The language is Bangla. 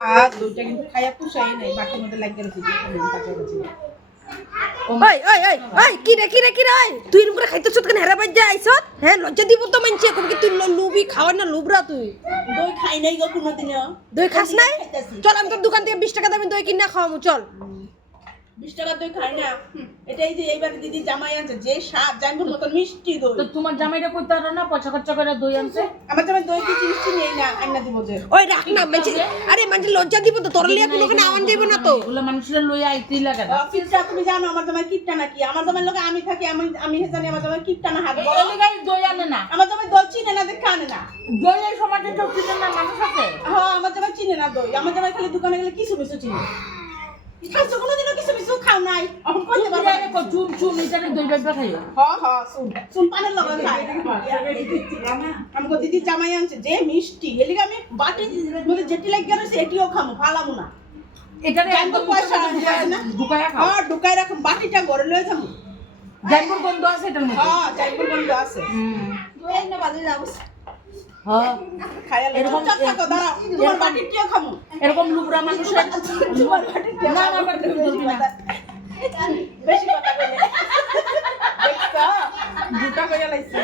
দুইটা কিন্তু খাইয়া পুষাই নাই বাকির মধ্যে লাগিয়ে রেখেছি ওই কি রে তুই এরকম করে খাইতেছ কেন হেরা বাজ যায় আইছত হ্যাঁ লজ্জা দিব তো মানছে কবি কি তুই লুবি খাওয়ার না লুবরা তুই দই খাই নাই গো কোনোদিনও দই খাস নাই চল আমি তোর দোকান থেকে 20 টাকা দামে দই কিনা খাওয়ামু চল 20 টাকা দই খাই না এটাই যে এইবার দিদি জামাই আনছে যে স্বাদ জানবুর মতন মিষ্টি দই তো তোমার জামাইটা কইতে পারো না পয়সা খরচা করে দই আনছে আমার জামাই দই কি মিষ্টি নেই না আন্না দিব যে ওই রাখ না মানছে আরে মানছে লজ্জা দিব তো তোর লিয়া কোনোখানে আওয়ান যাইব না তো ওগুলা মানুষের লইয়া আইতেই লাগে না কিপটা তুমি জানো আমার জামাই কিপটা নাকি আমার জামাই লোকে আমি থাকি আমি জানি আমার জামাই কিপটা না হাত বড় বড় গাই দই আনে না আমার জামাই দই চিনে না দেখে আনে না দইয়ের সমাজে তো চিনে না মানুষ আছে হ্যাঁ আমার জামাই চিনে না দই আমার জামাই খালি দোকানে গেলে কিছু মিছু চিনে খাইছো কোনোদিনও কিছু মিছু খাও নাই এখন কইতে পারবো আরে কো চুন এটারে দই বাইবা খাইও শুন পানের লগে খাই আমাকে দিদি জামাই আনছে যে মিষ্টি এলিগে আমি বাটি মধ্যে যেটি লাগি গেছে এটিও খামু ফালামু না এটারে জান তো পয়সা না ঢুকায়া খাও হ্যাঁ ঢুকাই রাখুন বাটিটা ঘরে লয়ে যাবো জাইবুর গন্ধ আছে এটার মধ্যে হ্যাঁ চাইপুর বন্ধ আছে এই না বাজে যাবো হ্যাঁ খাইয়া এরকম থাকো দাঁড়াও তোমার বাটি কিও খামু এরকম লুবরা মানুষের তোমার বাটি না আমার বাড়িতে বলবি না বেশি কথা কইলে দেখছো দুটা কইয়া লাইছে